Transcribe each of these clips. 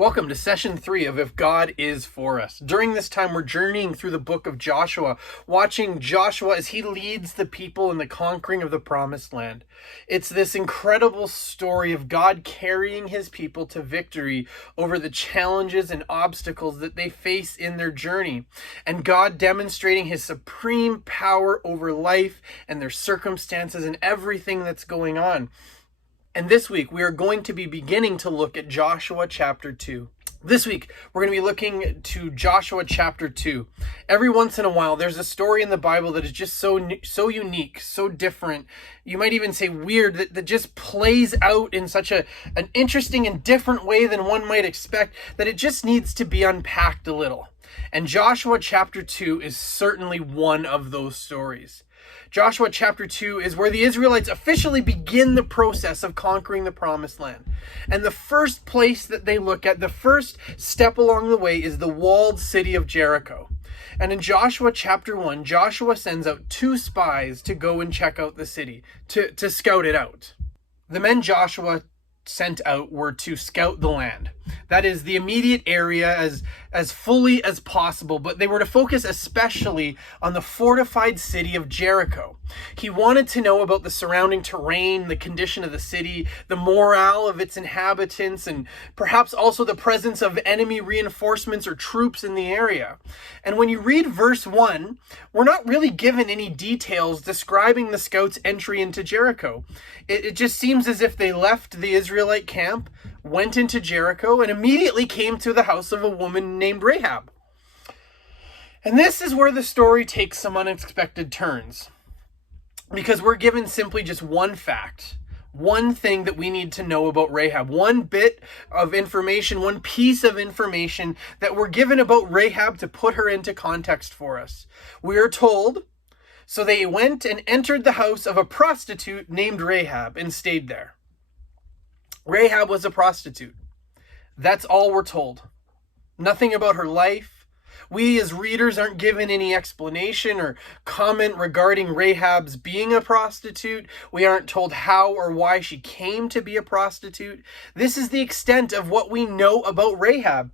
Welcome to session 3 of If God Is For Us. During this time, we're journeying through the book of Joshua, watching Joshua as he leads the people in the conquering of the promised land. It's this incredible story of God carrying his people to victory over the challenges and obstacles that they face in their journey, and God demonstrating his supreme power over life and their circumstances and everything that's going on. And this week, we are going to be beginning to look at Joshua chapter 2. This week, we're going to be looking to Joshua chapter 2. Every once in a while, there's a story in the Bible that is just so unique, so different. You might even say weird, that just plays out in such an interesting and different way than one might expect, that it just needs to be unpacked a little. And Joshua chapter 2 is certainly one of those stories. Joshua chapter 2 is where the Israelites officially begin the process of conquering the promised land. And the first place that they look at, the first step along the way, is the walled city of Jericho. And in Joshua chapter 1, Joshua sends out 2 spies to go and check out the city, to scout it out. The men Joshua sent out were to scout the land. That is, the immediate area as fully as possible, but they were to focus especially on the fortified city of Jericho. He wanted to know about the surrounding terrain, the condition of the city, the morale of its inhabitants, and perhaps also the presence of enemy reinforcements or troops in the area. And when you read verse 1, we're not really given any details describing the scouts' entry into Jericho. It just seems as if they left the Israelite camp, went into Jericho, and immediately came to the house of a woman named Rahab. And this is where the story takes some unexpected turns, because we're given simply just one fact, one thing that we need to know about Rahab, one bit of information, one piece of information that we're given about Rahab to put her into context for us. We are told, so they went and entered the house of a prostitute named Rahab and stayed there. Rahab was a prostitute. That's all we're told. Nothing about her life. We as readers aren't given any explanation or comment regarding Rahab's being a prostitute. We aren't told how or why she came to be a prostitute. This is the extent of what we know about Rahab.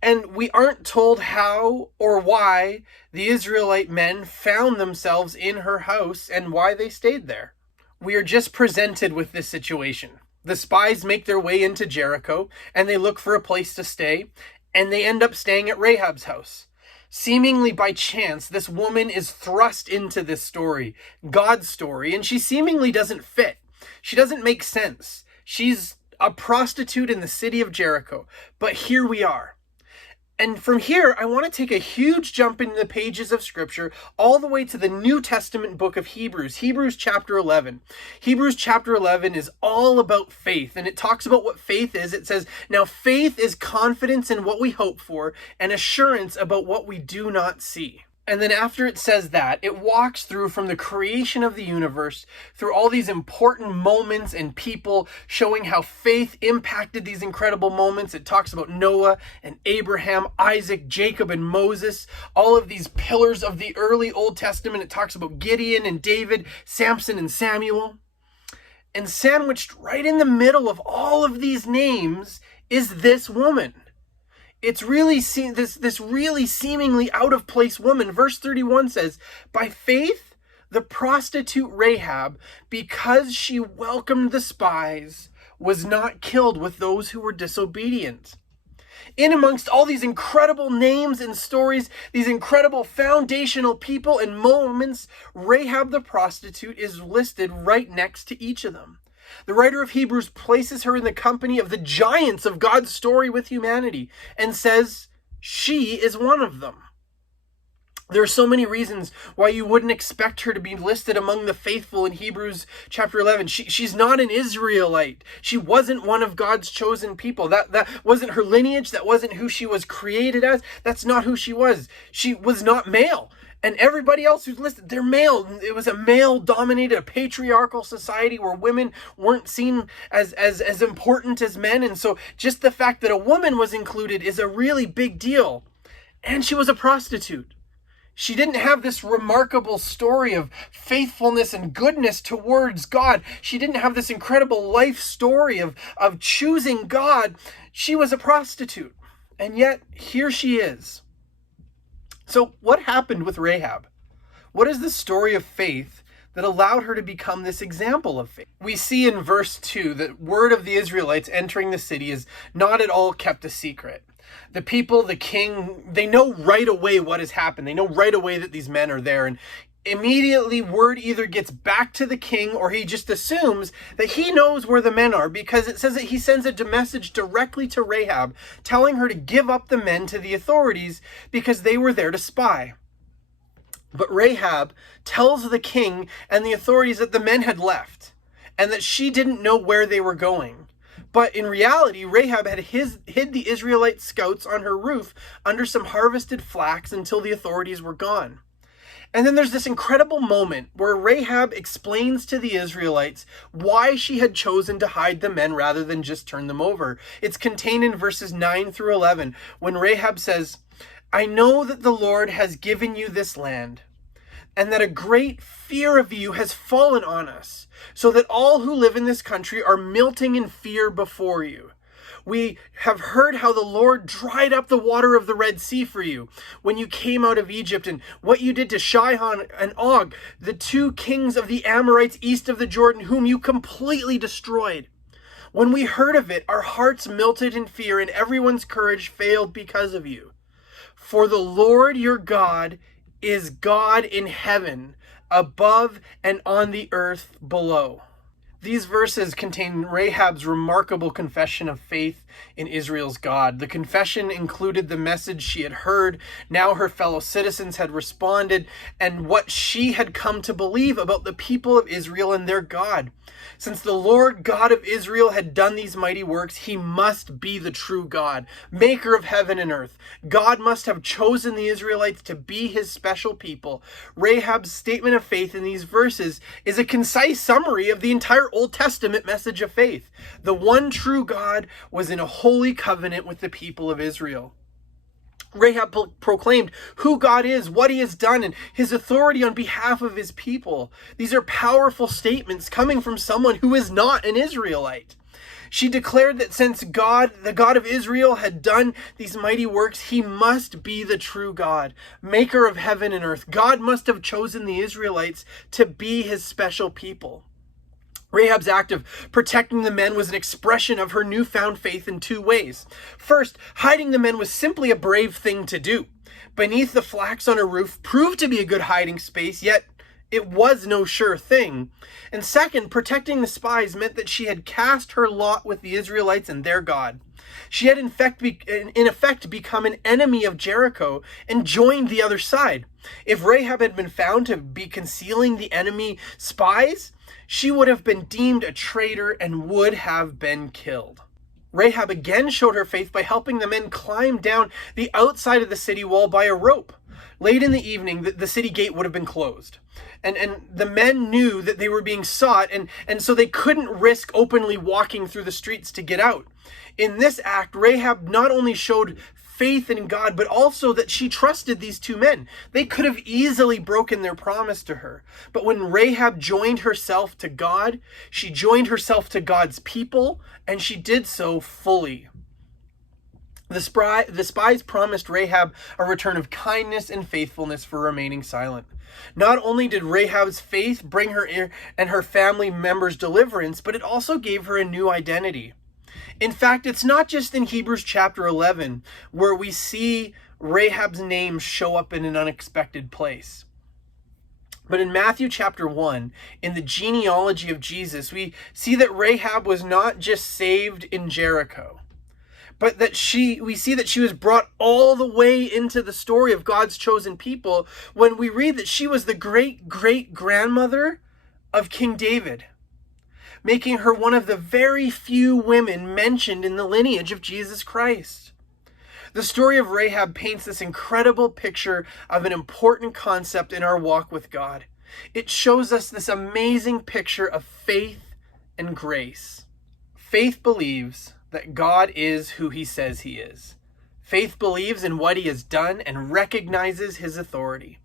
And we aren't told how or why the Israelite men found themselves in her house and why they stayed there. We are just presented with this situation. The spies make their way into Jericho, and they look for a place to stay, and they end up staying at Rahab's house. Seemingly by chance, this woman is thrust into this story, God's story, and she seemingly doesn't fit. She doesn't make sense. She's a prostitute in the city of Jericho, but here we are. And from here, I want to take a huge jump in the pages of Scripture all the way to the New Testament book of Hebrews, Hebrews chapter 11. Hebrews chapter 11 is all about faith, and it talks about what faith is. It says, now faith is confidence in what we hope for and assurance about what we do not see. And then after it says that, it walks through from the creation of the universe through all these important moments and people, showing how faith impacted these incredible moments. It talks about Noah and Abraham, Isaac, Jacob, and Moses, all of these pillars of the early Old Testament. It talks about Gideon and David, Samson and Samuel. And sandwiched right in the middle of all of these names is this woman. It's really this really seemingly out of place woman. Verse 31 says, by faith, the prostitute Rahab, because she welcomed the spies, was not killed with those who were disobedient. In amongst all these incredible names and stories, these incredible foundational people and moments, Rahab the prostitute is listed right next to each of them. The writer of Hebrews places her in the company of the giants of God's story with humanity and says she is one of them. There are so many reasons why you wouldn't expect her to be listed among the faithful in Hebrews chapter 11. She's not an Israelite. She wasn't one of God's chosen people. That wasn't her lineage. That wasn't who she was created as. That's not who she was. She was not male. And everybody else who's listed, they're male. It was a male-dominated, a patriarchal society where women weren't seen as important as men. And so just the fact that a woman was included is a really big deal. And she was a prostitute. She didn't have this remarkable story of faithfulness and goodness towards God. She didn't have this incredible life story of choosing God. She was a prostitute. And yet, here she is. So what happened with Rahab? What is the story of faith that allowed her to become this example of faith? We see in verse 2 that word of the Israelites entering the city is not at all kept a secret. The people, the king, they know right away what has happened. They know right away that these men are there. And immediately word either gets back to the king or he just assumes that he knows where the men are, because it says that he sends a message directly to Rahab telling her to give up the men to the authorities because they were there to spy. But Rahab tells the king and the authorities that the men had left and that she didn't know where they were going. But in reality, Rahab had hid the Israelite scouts on her roof under some harvested flax until the authorities were gone. And then there's this incredible moment where Rahab explains to the Israelites why she had chosen to hide the men rather than just turn them over. It's contained in verses 9 through 11 when Rahab says, "I know that the Lord has given you this land, and that a great fear of you has fallen on us, so that all who live in this country are melting in fear before you. We have heard how the Lord dried up the water of the Red Sea for you when you came out of Egypt, and what you did to Sihon and Og, the two kings of the Amorites east of the Jordan, whom you completely destroyed. When we heard of it, our hearts melted in fear, and everyone's courage failed because of you. For the Lord your God is God in heaven, above and on the earth below." These verses contain Rahab's remarkable confession of faith in Israel's God. The confession included the message she had heard, now her fellow citizens had responded, and what she had come to believe about the people of Israel and their God. Since the Lord God of Israel had done these mighty works, he must be the true God, maker of heaven and earth. God must have chosen the Israelites to be his special people. Rahab's statement of faith in these verses is a concise summary of the entire Old Testament message of faith. The one true God was in a holy covenant with the people of Israel. Rahab proclaimed who God is, what he has done, and his authority on behalf of his people. These are powerful statements coming from someone who is not an Israelite. She declared that since God, the God of Israel, had done these mighty works, he must be the true God, maker of heaven and earth. God must have chosen the Israelites to be his special people. Rahab's act of protecting the men was an expression of her newfound faith in two ways. First, hiding the men was simply a brave thing to do. Beneath the flax on her roof proved to be a good hiding space, yet it was no sure thing. And second, protecting the spies meant that she had cast her lot with the Israelites and their God. She had in effect become an enemy of Jericho and joined the other side. If Rahab had been found to be concealing the enemy spies, she would have been deemed a traitor and would have been killed. Rahab again showed her faith by helping the men climb down the outside of the city wall by a rope. Late in the evening, the city gate would have been closed. And the men knew that they were being sought, and so they couldn't risk openly walking through the streets to get out. In this act, Rahab not only showed faith in God, but also that she trusted these two men. They could have easily broken their promise to her. But when Rahab joined herself to God, she joined herself to God's people, and she did so fully. The spies promised Rahab a return of kindness and faithfulness for remaining silent. Not only did Rahab's faith bring her and her family members deliverance, but it also gave her a new identity. In fact, it's not just in Hebrews chapter 11 where we see Rahab's name show up in an unexpected place. But in Matthew chapter 1, in the genealogy of Jesus, we see that Rahab was not just saved in Jericho, but that we see that she was brought all the way into the story of God's chosen people when we read that she was the great-great-grandmother of King David, making her one of the very few women mentioned in the lineage of Jesus Christ. The story of Rahab paints this incredible picture of an important concept in our walk with God. It shows us this amazing picture of faith and grace. Faith believes that God is who he says he is. Faith believes in what he has done and recognizes his authority.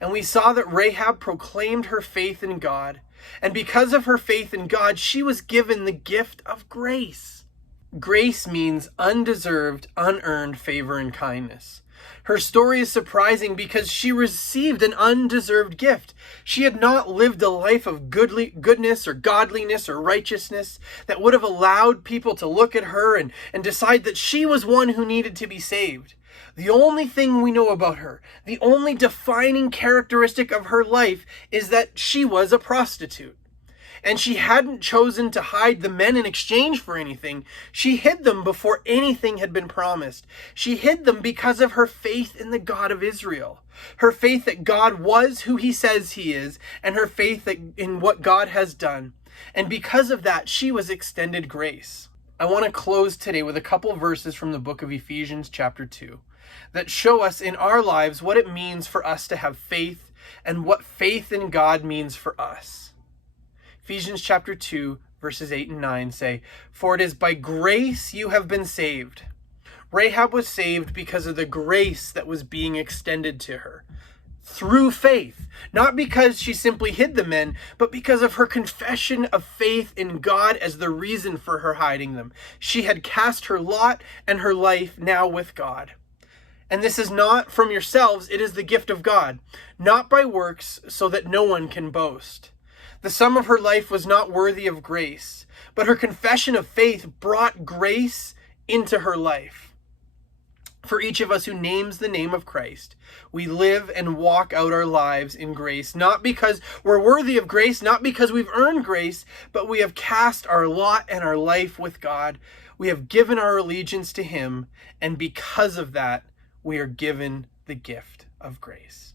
And we saw that Rahab proclaimed her faith in God. And because of her faith in God, she was given the gift of grace. Grace means undeserved, unearned favor and kindness. Her story is surprising because she received an undeserved gift. She had not lived a life of goodness or godliness or righteousness that would have allowed people to look at her and decide that she was one who needed to be saved. The only thing we know about her, the only defining characteristic of her life, is that she was a prostitute. And she hadn't chosen to hide the men in exchange for anything. She hid them before anything had been promised. She hid them because of her faith in the God of Israel. Her faith that God was who he says he is, and her faith in what God has done. And because of that, she was extended grace. I want to close today with a couple verses from the book of Ephesians chapter 2 that show us in our lives what it means for us to have faith and what faith in God means for us. Ephesians chapter 2, verses 8 and 9 say, "For it is by grace you have been saved." Rahab was saved because of the grace that was being extended to her. Through faith. Not because she simply hid the men, but because of her confession of faith in God as the reason for her hiding them. She had cast her lot and her life now with God. And this is not from yourselves, it is the gift of God, not by works, so that no one can boast. The sum of her life was not worthy of grace, but her confession of faith brought grace into her life. For each of us who names the name of Christ, we live and walk out our lives in grace, not because we're worthy of grace, not because we've earned grace, but we have cast our lot and our life with God. We have given our allegiance to him, and because of that, we are given the gift of grace.